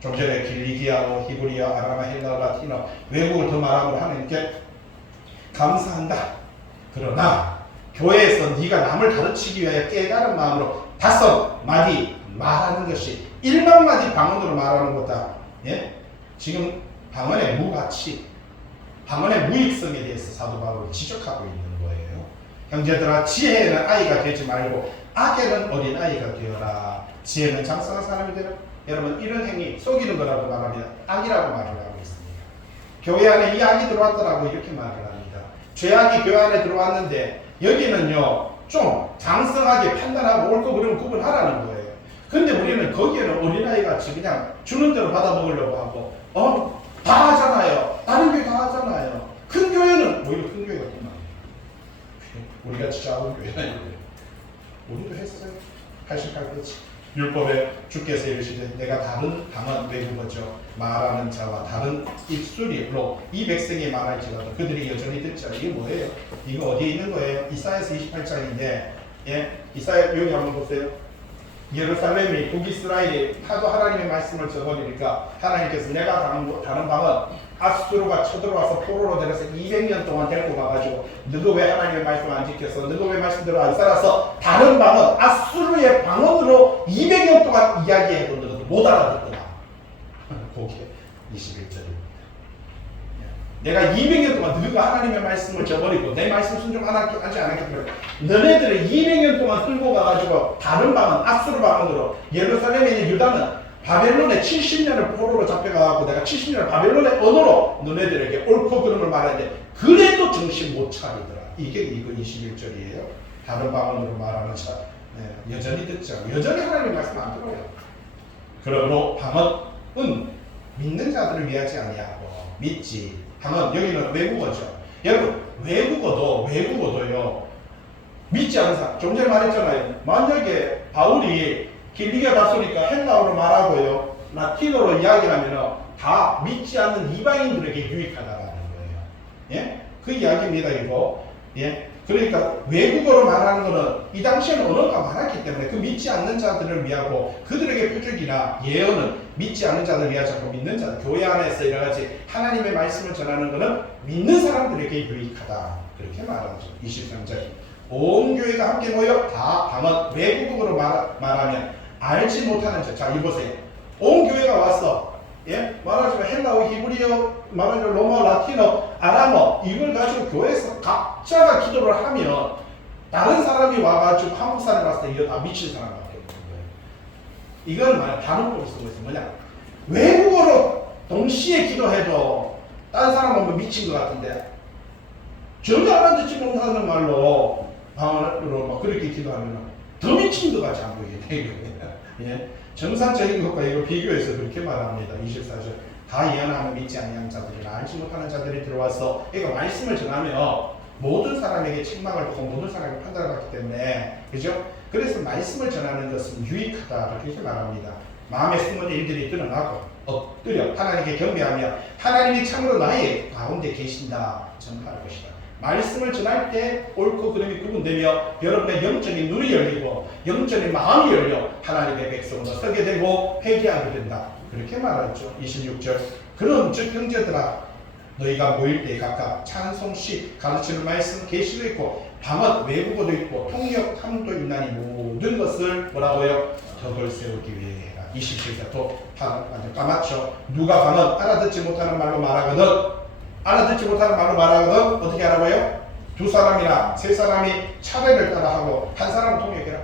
좀 전에 길리기아어, 히브리어, 아람어, 헬라어, 라틴어 외국을 더 말하고 하나님께 감사한다. 그러나 교회에서 네가 남을 가르치기 위하여 깨달은 마음으로 5마디 말하는 것이 1만 마디 방언으로 말하는 것보다 지금 방언의 무가치, 방언의 무익성에 대해서 사도 바울이 지적하고 있는 거예요. 형제들아 지혜는 아이가 되지 말고 악에는 어린아이가 되어라. 지혜는 장성한 사람이 되라. 여러분 이런 행위 속이는 거라고 말합니다. 악이라고 말을 하고 있습니다. 교회 안에 이 악이 들어왔더라고 이렇게 말을 합니다. 죄악이 교회 안에 들어왔는데 여기는요 좀 장성하게 판단하고 옳고 그름을 구분하라는 거예요. 근데 우리는 거기에는 어린아이같이 그냥 주는 대로 받아먹으려고 하고 다 하잖아요. 다른 교회 다 하잖아요. 큰 교회는 오히려 큰 교회가 더 많아요. 우리가 작은 교회는 아니고요. 우리도 했어요. 88페이지. 율법에 주께서 이르시되 내가 다른 방언 외국어죠 말하는 자와 다른 입술로 이 백성이 말할지라도 그들이 여전히 듣자. 이게 뭐예요? 이거 어디에 있는 거예요? 이사야서 28장인데 이사야 여기 한번 보세요. 예루살렘이 북이스라엘이 하도 하나님의 말씀을 저버리니까 하나님께서 내가 다른 방언 아수르가 쳐들어와서 포로로 데려서 200년 동안 데리고 가가지고 너가 왜 하나님의 말씀 안 지켜서 너가 왜 말씀대로 안 살아서 다른 방언 아수르의 방언으로 200년 동안 이야기해도 너도 못 알아듣더라. 그게 21절입니다. 내가 200년 동안 너가 하나님의 말씀을 저버리고 내 말씀 순종하지 않았기 때문에 너네들을 200년 동안 끌고 가가지고 다른 방언 아수르 방언으로 예루살렘에 있는 유다는 바벨론에 70년을 포로로 잡혀가고 내가 70년을 바벨론의 언어로 너네들에게 옳고 그름을 말하는데 그래도 정신 못 차리더라. 이게 21절이에요. 다른 방언으로 말하는 자 여전히 듣지 않고 여전히 하나님의 말씀 안 들어요. 그러므로 방언은 믿는 자들을 위하지 아니하고 믿지. 방언 여기는 외국어죠. 여러분 외국어도요 믿지 않는 사람 좀 전에 말했잖아요. 만약에 바울이 길리기아 갔으니까 헬라어로 말하고요 라틴어로 이야기하면 다 믿지 않는 이방인들에게 유익하다라는 거예요. 예? 그 이야기입니다. 이거 그러니까 외국어로 말하는 거는 이 당시에는 언어가 많았기 때문에 그 믿지 않는 자들을 위하고 그들에게 표적이나 예언은 믿지 않는 자들을 위하지 않고 믿는 자들 교회 안에서 여러가지 하나님의 말씀을 전하는 거는 믿는 사람들에게 유익하다 그렇게 말하죠. 23절 온 교회가 함께 모여 다 방언 외국어로 말하면 알지 못하는 자. 자, 이보세요. 온 교회가 왔어. 말하자면 헬라어, 히브리어, 말하자면 로마, 라틴어, 아람어 이걸 가지고 교회에서 각자가 기도를 하면 다른 사람이 와가지고 한국 사람이 왔을 때 이거 다 미친 사람밖에 없는 거예요. 이건 단어법을 쓰고 있어요. 뭐냐? 외국어로 동시에 기도해도 다른 사람은 뭐 미친 것 같은데 전혀 알아듣지 못하는 말로 방언으로 막 그렇게 기도하면 더 미친 것 같지 않고 이게 예? 정상적인 것과 이거 비교해서 그렇게 말합니다. 24절 다 예언하며 믿지 아니하는 자들이나 알지 못하는 자들이 들어와서 그러니까 말씀을 전하면 모든 사람에게 책망을 받고 모든 사람에게 판단을 받기 때문에 그죠? 그래서 말씀을 전하는 것은 유익하다 이렇게 말합니다. 마음에 숨은 일들이 드러나고 엎드려 하나님께 경배하며 하나님이 참으로 나의 가운데 계신다 전파할 것이다. 말씀을 전할 때 옳고 그름이 구분되며 여러분의 영적인 눈이 열리고 영적인 마음이 열려 하나님의 백성으로 서게 되고 회개하게 된다. 그렇게 말하죠. 26절 그럼 즉 형제들아 너희가 모일 때 각각 찬송시 가르치는 말씀 계시도 있고 방언 외국어도 있고 통역 탐도 있나니 모든 것을 뭐라고요? 덕을 세우기 위해 해라. 27절 또 완전 까맣죠. 누가 방언 알아듣지 못하는 말로 말하거든 알아듣지 못하는 말로 말하거든 어떻게 하라고요? 두 사람이나 세 사람이 차례를 따라하고 한 사람은 통역해라.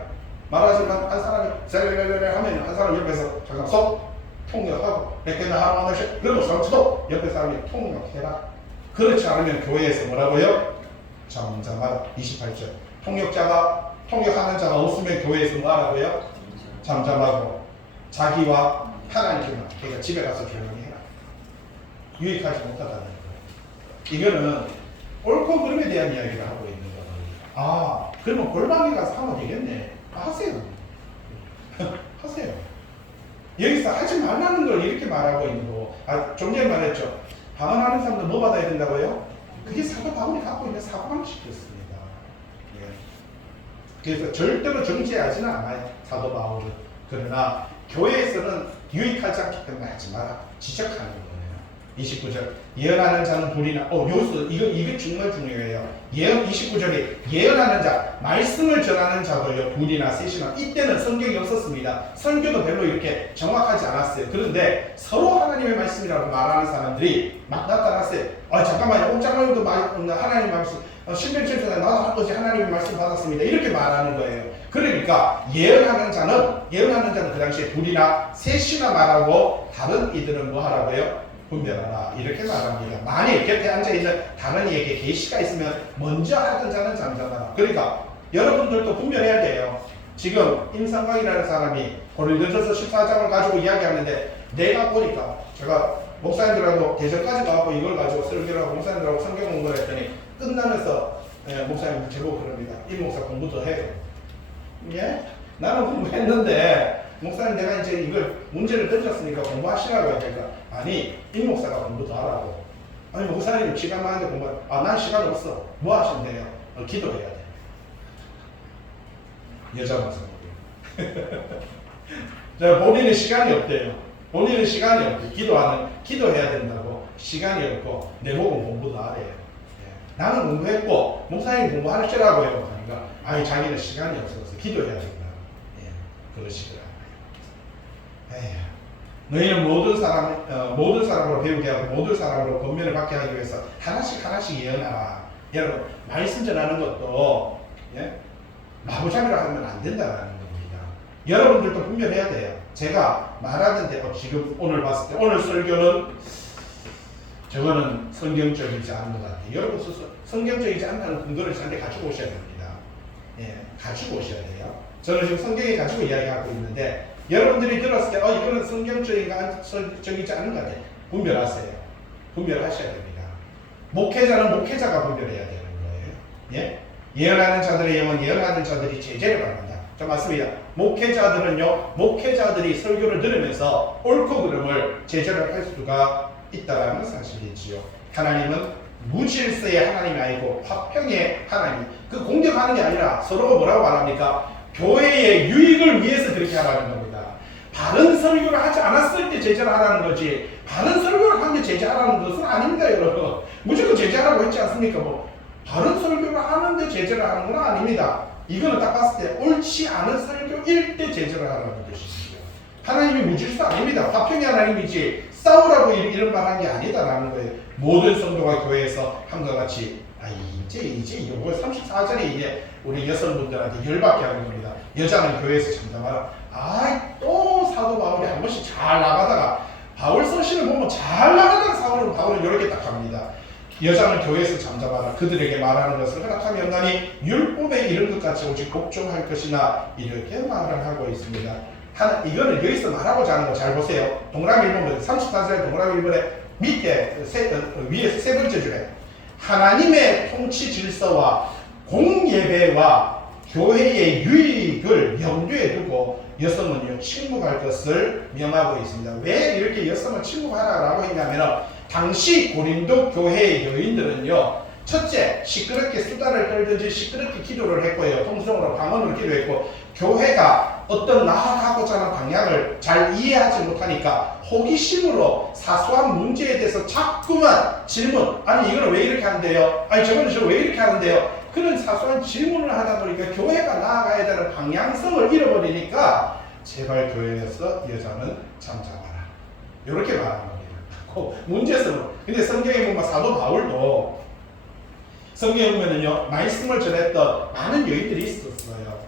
말하지만 한 사람이 셀레레레 하면 한 사람 옆에서 잠깐 쏙 통역하고 몇 개나 하나 하나씩 그리고 사람도 옆에 사람이 통역해라. 그렇지 않으면 교회에서 뭐라고요? 잠잠하라. 28절 통역자가 통역하는 자가 없으면 교회에서 뭐 하라고요? 잠잠하고 자기와 하나님께만 그러니까 집에 가서 조용히 해라. 유익하지 못하다는 거예요. 이거는 옳고 그름에 대한 이야기를 하고 있는 거예요. 그러면 골방에 가서 하면 되겠네. 하세요. 하세요. 여기서 하지 말라는 걸 이렇게 말하고 있는 거고. 좀 전에 말했죠. 방언하는 사람도 뭐 받아야 된다고요? 그게 사도 바울이 갖고 있는 사고방식이었습니다. 예. 그래서 절대로 정죄하지는 않아요. 사도 바울은. 그러나 교회에서는 유익하지 않기 때문에 하지 마라. 지적하는 거예요. 29절 예언하는 자는 불이나 여기서 이게 정말 중요해요. 예언 29절에 예언하는 자 말씀을 전하는 자도요 불이나 셋이나 이때는 성경이 없었습니다. 선교도 별로 이렇게 정확하지 않았어요. 그런데 서로 하나님의 말씀이라고 말하는 사람들이 막 나타났어요. 잠깐만요. 옥장로님도 하나님 말씀 신명철에서 나도 어제 하나님의 말씀 받았습니다. 이렇게 말하는 거예요. 그러니까 예언하는 자는 그 당시에 불이나 셋이나 말하고 다른 이들은 뭐 하라고요? 분별하라 이렇게 말합니다. 만일 곁에 앉아있는 다른 이에게 계시가 있으면 먼저 하던 자는 잠잠하라. 그러니까 여러분들도 분별해야 돼요. 지금 임상광이라는 사람이 고린도전서 14장을 가지고 이야기하는데 내가 보니까 제가 목사님들하고 대전까지 가고 이걸 가지고 설교를 하고 목사님들하고 성경 공부를 했더니 끝나면서 목사님 제보 그럽니다. 이 목사 공부 더 해요. 예? 나는 공부했는데 목사님 내가 이제 이걸 문제를 던졌으니까 공부하시라고 하니까 아니 이 목사가 공부 더 하라고. 아니 목사님 시간 많은데 공부 난 시간 없어. 뭐 하시면 돼요? 기도해야 돼. 여자 목사님 본인은 시간이 없대요. 본인은 시간이 없대. 기도해야 된다고. 시간이 없고 내보고 공부도 하래요. 예. 나는 공부했고 목사님 공부하시라고요. 그러니까 아니 자기는 시간이 없어서 기도해야 된다. 예. 그러시더라고요. 에휴. 너희는 모든 사람으로 배우게 하고 모든 사람으로 권면을 받게 하기 위해서 하나씩 예언하라. 여러분 말씀 전하는 것도 예? 마구잡이로 하면 안 된다는 겁니다. 여러분들도 분별해야 돼요. 제가 말하는데 지금 오늘 봤을 때 오늘 설교는 저거는 성경적이지 않은 것 같아요. 여러분 스스로 성경적이지 않다는 근거를 저한테 가지고 오셔야 됩니다. 예, 가지고 오셔야 돼요. 저는 지금 성경에 가지고 이야기하고 있는데 여러분들이 들었을 때 이거는 성경적인가 성경적이지 않은 것 같아요. 분별하세요. 분별하셔야 됩니다. 목회자는 목회자가 분별해야 되는 거예요. 예? 예언하는 자들의 영은 예언하는 자들이 제재를 받는다. 자, 맞습니다. 목회자들이 설교를 들으면서 옳고 그름을 제재를 할 수가 있다는 사실이지요. 하나님은 무질서의 하나님이 아니고 화평의 하나님. 그 공격하는 게 아니라 서로가 뭐라고 말합니까? 교회의 유익을 위해서 그렇게 하라는 겁니다. 바른 설교를 하지 않았을 때 제재를 하라는 거지 바른 설교를 하는데 제재하라는 것은 아닙니다. 여러분 무조건 제재하라고 했지 않습니까? 바른 설교를 하는데 제재를 하는 건 아닙니다. 이거는 딱 봤을 때 옳지 않은 설교일 때 제재를 하라는 것이죠. 하나님이 무질서 아닙니다. 화평의 하나님이지 싸우라고 이런 말 한 게 아니다라는 거예요. 모든 성도가 교회에서 함과 같이 이제 요거 34절이 이제 우리 여성분들한테 열받게 하는 겁니다. 여자는 교회에서 잠잠하라. 또 사도 바울이 한 번씩 잘 나가다가 바울 서신을 보면 잘 나가다가 사울은 바울은 이렇게 딱 합니다. 여자는 교회에서 잠잠하라. 그들에게 말하는 것을 허락하며 없나니 율법에 이른 것 같이 오직 복종할 것이나 이렇게 말을 하고 있습니다. 이거는 여기서 말하고자 하는 거 잘 보세요. 동그라미 1번 34절 동그라미 1번에 밑에 위에서 세 번째 줄에 하나님의 통치 질서와 공예배와 교회의 유익을 염두에 두고 여성은요 침묵할 것을 명하고 있습니다. 왜 이렇게 여성을 침묵하라고 했냐면 당시 고린도 교회의 여인들은요 첫째 시끄럽게 수다를 떨든지 시끄럽게 기도를 했고요 통성으로 방언으로 기도했고 교회가 어떤 나아가고자 하는 방향을 잘 이해하지 못하니까 호기심으로 사소한 문제에 대해서 자꾸만 질문 아니 이거는 왜 이렇게 하는데요? 아니 저거는 왜 이렇게 하는데요? 그런 사소한 질문을 하다 보니까 교회가 나아가야 되는 방향성을 잃어버리니까 제발 교회에서 여자는 잠잠하라 이렇게 말하는 겁니다. 문제성으로. 근데 성경에 보면 사도 바울도 성경에 보면은요 말씀을 전했던 많은 여인들이 있었어요.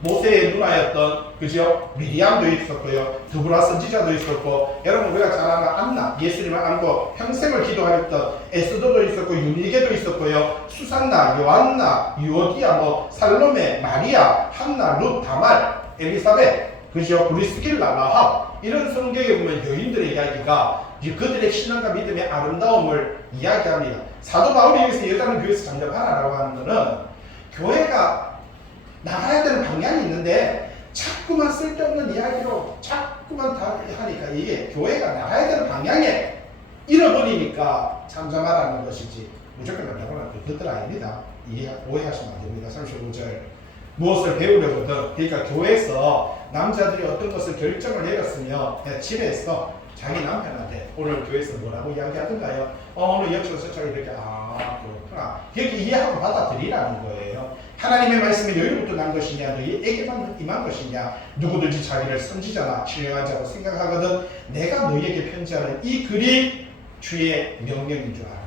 모세의 누나였던 그죠? 미리암도 있었고요. 드보라 선지자도 있었고 여러분 우리가 잘 아는 안나 예수님을 안고 평생을 기도하였던 에스더도 있었고 유니게도 있었고요. 수산나, 요한나, 유오디아, 살로메, 마리아, 한나, 룻, 다말, 엘리사벳 그죠? 브리스길라, 라합 이런 성경에 보면 여인들의 이야기가 그들의 신앙과 믿음의 아름다움을 이야기합니다. 사도 바울이 여기서 여자는 교회에서 잠잠하라고 하는 것은 교회가 나가야 되는 방향이 있는데 자꾸만 쓸데없는 이야기로 자꾸만 다 하니까 이게 교회가 나가야 되는 방향에 잃어버리니까 잠잠하라는 것이지 무조건 나가라고 하는 그것들 아닙니다. 이해 오해하시면 안 됩니다. 35절 무엇을 배우려거든 그러니까 교회에서 남자들이 어떤 것을 결정을 내렸으며 집에서 자기 남편한테 오늘 교회에서 뭐라고 이야기하던가요? 오늘 여기서 저쪽에 이렇게 그렇구나 이렇게 이해하고 받아들이라는 거예요. 하나님의 말씀에 여유부터 난 것이냐 너희에게만 임한 것이냐 누구든지 자기를 선지자나 신령한 자로 생각하거든 내가 너희에게 편지하는 이 글이 주의 명령인 줄 알아.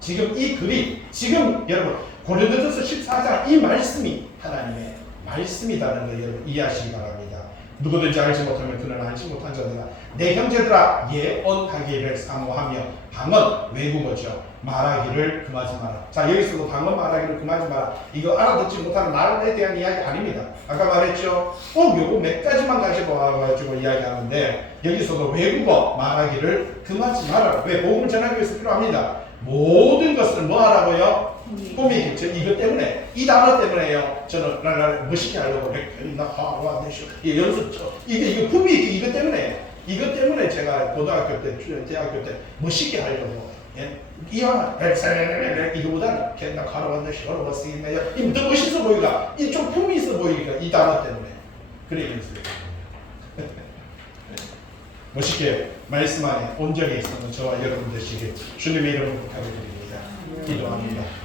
지금 이 글이 지금 여러분 고린도전서 14장 이 말씀이 하나님의 말씀이라는 걸 여러분 이해하시기 바랍니다. 누구든지 알지 못하면 그는 알지 못한 자들아 내 형제들아 예언하기를 사모하며 방언 외국어죠. 말하기를 금하지 마라. 자 여기서도 방언 말하기를 금하지 마라. 이거 알아듣지 못하는 말에 대한 이야기 아닙니다. 아까 말했죠. 요거 몇 가지만 가지고 와가지고 이야기하는데 여기서도 외국어 말하기를 금하지 마라. 왜? 복음을 전하기 위해서 필요합니다. 모든 것을 뭐 하라고요? 꿈이 이것 때문에 이 단어 때문에요. 저는 나를 멋있게 하려고 이 연습 이게 꿈이 이것 때문에 제가 고등학교 때 대학교 때 멋있게 하려고 이왕 이거보다는 걔나 가라왔는데 시원하고 쓰겠네요. 더 멋있어 보이가 이 좀 품이 있어 보이니까 이 단어 때문에 그래 연습. 멋있게 말씀 안에 온전히 있는 저와 여러분 되시길 주님의 이름으로 부탁드립니다. 기도합니다.